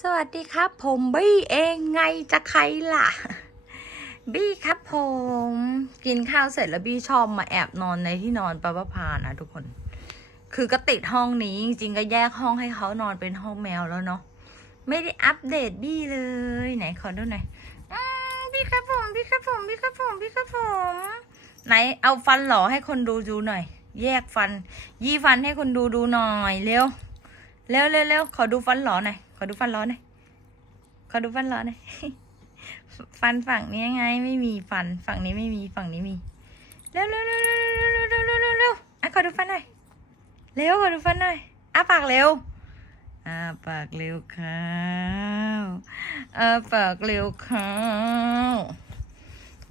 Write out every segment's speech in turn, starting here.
สวัสดีครับ ผมบี้เองไงจะใครล่ะ บี้ครับผม กินข้าวเสร็จแล้วบี้ชอบมาแอบนอนในที่นอนปะปะพานะทุกคน คือก็ติดห้องนี้จริงๆก็แยกห้องให้เขานอนเป็นห้องแมวแล้วเนาะไม่ได้อัปเดตบี้เลยไหนขอดูหน่อยอบี้ครับผมบี้ครับผมบี้ครับผมบี้ครับผมไหนเอาฟันหล่อให้คนดูดูหน่อย แยกฟัน ยี่ฟันให้คนดูดูหน่อยเร็วเร็วเร็วเร็วขอดูฟันหล่อหน่อย อดูฟันหลอนหน่อยขอดูฟันหลอนหน่อยฟันฝั่งนี้ไงไม่มีฟันฝั่งนี้ไม่มีฝั่งนี้มีเร็วเร็วเร็วเร็วเร็วเร็วเร็วเร็วเร็วอะขอดูฟันหน่อยเร็วขอดูฟันหน่อยอ้าปากเร็วอ้าปากเร็วข้าวอ้าปากเร็วข้าว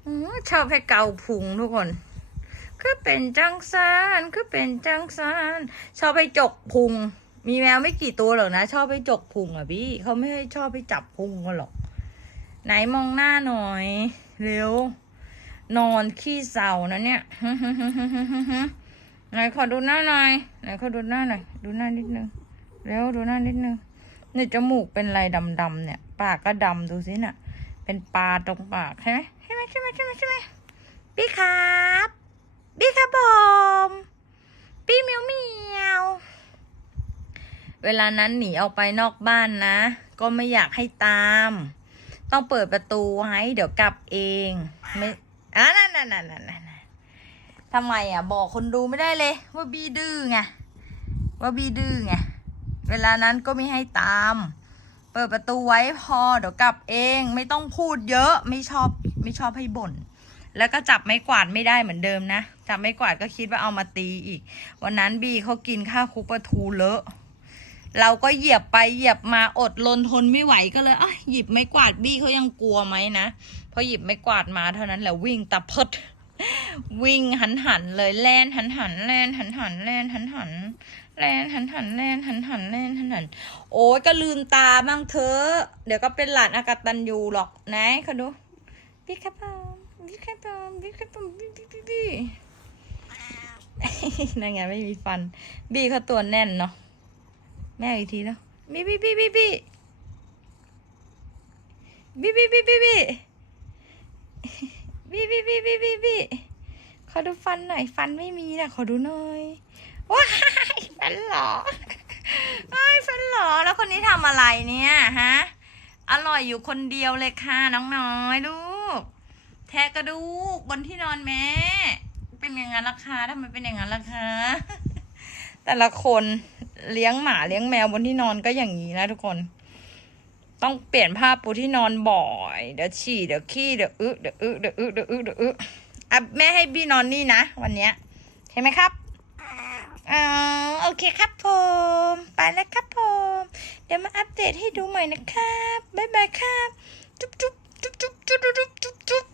อืมชอบให้เกาพุงทุกคนคือเป็นจังซานคือเป็นจังซานชอบให้จกพุง มีแมวไม่กี่ตัวหรอกนะ ชอบไปจกพุงอะพี่เขาไม่ให้ชอบไปจับพุงกันหรอก ไหนมองหน้าหน่อย เร็วนอนขี้เศร้านะเนี่ยไหนขอดูหน้าหน่อยไหนขอดูหน้าหน่อยดูหน้านิดนึงเร็วดูหน้านิดนึงเนี่ยจมูกเป็นอะไรดำๆเนี่ย ปากก็ดำดูสิน่ะเป็นปลาตรงปากใช่ไหมใช่ไหมใช่ไหมใช่ไหมใช่ไหมพี่ครับพี่ครับผมพี่เมียวเมียว เวลานั้นหนีออกไปนอกบ้านนะ ก็ไม่อยากให้ตาม ต้องเปิดประตูไว้เดี๋ยวกลับเองไม่อะนั่นนั่นนั่นนั่นนั่นทำไมอะ บอกคนดูไม่ได้เลย ว่าบีดื้อไงว่าบีดื้อไงเวลานั้นก็ไม่ให้ตาม เปิดประตูไว้พอเดี๋ยวกลับเองไม่ต้องพูดเยอะไม่ชอบไม่ชอบให้บ่นแล้วก็จับไม้กวาดไม่ได้เหมือนเดิมนะ จับไม้กวาดก็คิดว่าเอามาตีอีก วันนั้นบีเขากินข้าวคุกปลาทูเลอะ เราก็เหยียบไปเหยียบมาอดลนทนไม่ไหวก็เลยอะหยิบไม้กวาดบี้เขายังกลัวไหมนะพอหยิบไม้กวาดมาเท่านั้นแหละวิ่งตะเพิดวิ่งหันหันๆเลยแล่นหันหันๆแล่นหันหันๆแล่นหันหันๆแล่นหันหันๆแล่นหันหันๆแล่นหันหันๆโอ้ยก็ลืมตาบ้างเถอะเดี๋ยวก็เป็นหลานอากาตันยูหรอกไหนเขาดูบี้ครับบี้ครับบี้ครับบี้บี้บี้บี้นั่นไงไม่มีฟัน บี้เขาตัวแน่นเนาะ แม่อีกทีเนาะบีบีบีบีบีบีบีบีบีบีบีบีบีบีบีบีขอดูฟันหน่อยฟันไม่มีนะขอดูหน่อยว้ายฟันหลอว้ายฟันหลอแล้วคนนี้ทำอะไรเนี่ยฮะอร่อยอยู่คนเดียวเลยค่ะน้องน้อยลูก แทะกระดูกบนที่นอนแม่เป็นอย่างนั้นราคาทำไมเป็นอย่างนั้นล่ะคะแต่ละคน เลี้ยงหมาเลี้ยงแมวบนที่นอนก็อย่างนี้นะทุกคน ต้องเปลี่ยนผ้าปูที่นอนบ่อย เดี๋ยวฉี่เดี๋ยวขี้เดี๋ยวอึเดี๋ยวอึเดี๋ยวอึเดี๋ยวอึเดี๋ยวอึอะแม่ให้พี่นอนนี่นะ วันเนี้ยเห็นไหมครับออโอเคครับผมไปแล้วครับผมเดี๋ยวมาอัปเดตให้ดูใหม่นะครับบ๊ายบายครับจุ๊บจุ๊บจุ๊บจุ๊บจุ๊บจุ๊บ